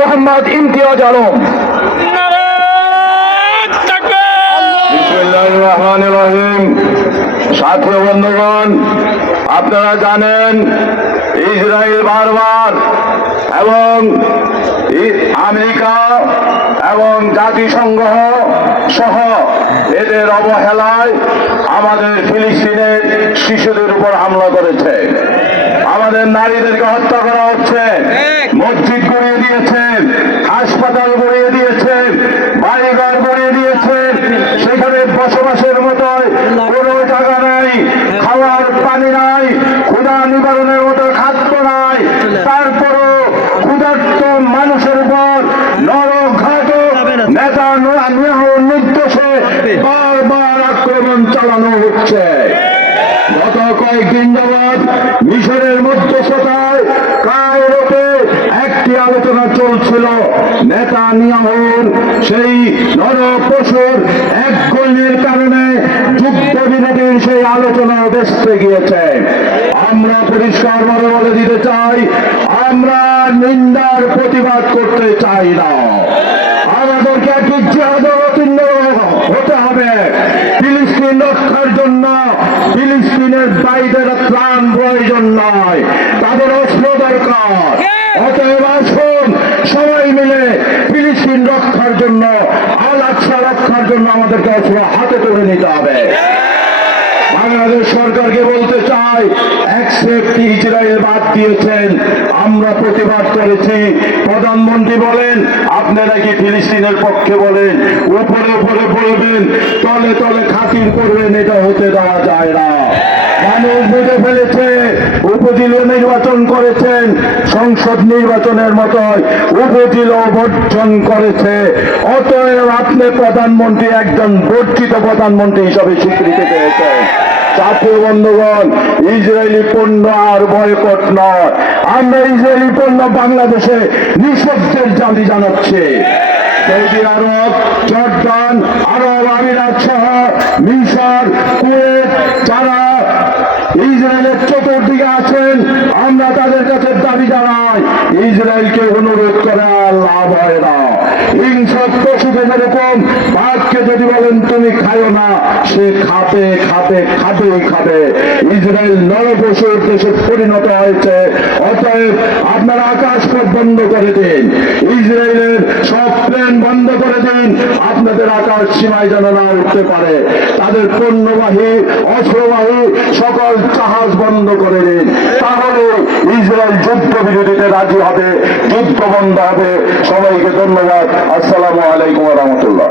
মোহাম্মদ ইমতিয়াজ আলম। বিসমিল্লাহির রহমানির রহিম। সাথী বন্ধুগণ, আপনারা জানেন ইসরায়েল বারবার এবং আমেরিকা এবং জাতিসংঘ সহ এদের অবহেলায় আমাদের ফিলিস্তিনের শিশুদের উপর হামলা করেছে। আমাদের নারীদেরকে হত্যা করা হচ্ছে, মসজিদ গড়িয়ে দিয়েছেন, হাসপাতাল গড়িয়ে দিয়েছেন, বাড়িঘর গড়িয়ে দিয়েছেন। সেখানে বসবাসের মতো কোনো জায়গা নাই, খাওয়ার পানি নাই, ক্ষুধা নিবারণের মতো খাদ্য নাই। তারপরও ক্ষুধার্ত মানুষের উপর নরঘাতক নেতানিয়াহুর নির্দেশে বারবার আক্রমণ চালানো হচ্ছে। গত কয়েকদিন যাবৎ মিশরের মধ্যস্থতায় কায়রোতে একটি আলোচনা চলছিল। নেতানিয়াহুর সেই নরপশুর এক গোলের কারণে যুদ্ধবিরতির সেই আলোচনা বেসতে গিয়েছে। আমরা পরিষ্কারভাবে বলে দিতে চাই, আমরা নিন্দার প্রতিবাদ করতে চাই না। আমাদেরকে একটি জিহাদে অবতীর্ণ হতে হবে ফিলিস্তিন রক্ষার জন্য। ফিলিস্তিনের বাইরের ত্রাণ প্রয়োজন নয়, তাদের অস্ত্র দরকার। অতএব আসুন সবাই মিলে ফিলিস্তিন রক্ষার জন্য, আল আকসা রক্ষার জন্য আমাদেরকে অস্ত্র হাতে তুলে নিতে হবে। বাংলাদেশ সরকারকে বলতে চাই, একটি ইসরায়েল বাদ দিয়েছেন, আমরা প্রতিবাদ করেছি। প্রধানমন্ত্রী বলেন আপনি নাকি ফিলিস্তিনের পক্ষে বলেন, উপরে উপরে বলবেন, তলে তলে খাতির করবেন, এটা হতে দেওয়া যায় না। মানুষ বুঝে ফেলেছে, উপজেলা নির্বাচন করেছেন, সংসদ নির্বাচনের মতোই উপজেলা বর্জন করেছে। অতএব আপনি প্রধানমন্ত্রী একজন বর্জিত প্রধানমন্ত্রী হিসাবে স্বীকৃতি পেয়েছেন। জাতীয় বন্ধুগণ, ইসরায়েলি পণ্য আর বয়কট নয়, আমরা ইসরায়েলি পণ্য বাংলাদেশে নিষিদ্ধের দাবি জানাচ্ছি। সৌদি আরব, জর্দান, আরব আমিরাত সহ মিশর, কুয়েত যারা ইসরায়েলের চতুর্দিকে আছেন, আমরা তাদের কাছে দাবি জানাই, ইসরায়েলকে অনুরোধ করে আর লাভ হয় না। হিংস্র পশুকে যেরকম বাঘকে যদি বলেন তুমি খাও না, সে খাবে খাবে খাবেই খাবে। ইসরায়েল নরপশুর দেশে পরিণত হয়েছে। অতএব আপনারা আকাশপথ বন্ধ করে দিন, ইসরায়েলের সব প্লেন বন্ধ করে দিন, আপনাদের আকাশ সীমায় যেন না উঠতে পারে। তাদের পণ্যবাহী অস্ত্রবাহী সকল জাহাজ বন্ধ করে দিন, তাহলে ইসরায়েল যুদ্ধ বিরতিতে রাজি হবে, যুদ্ধ বন্ধ হবে। সবাইকে ধন্যবাদ। আসসালামু আলাইকুম ওয়া রাহমাতুল্লাহ।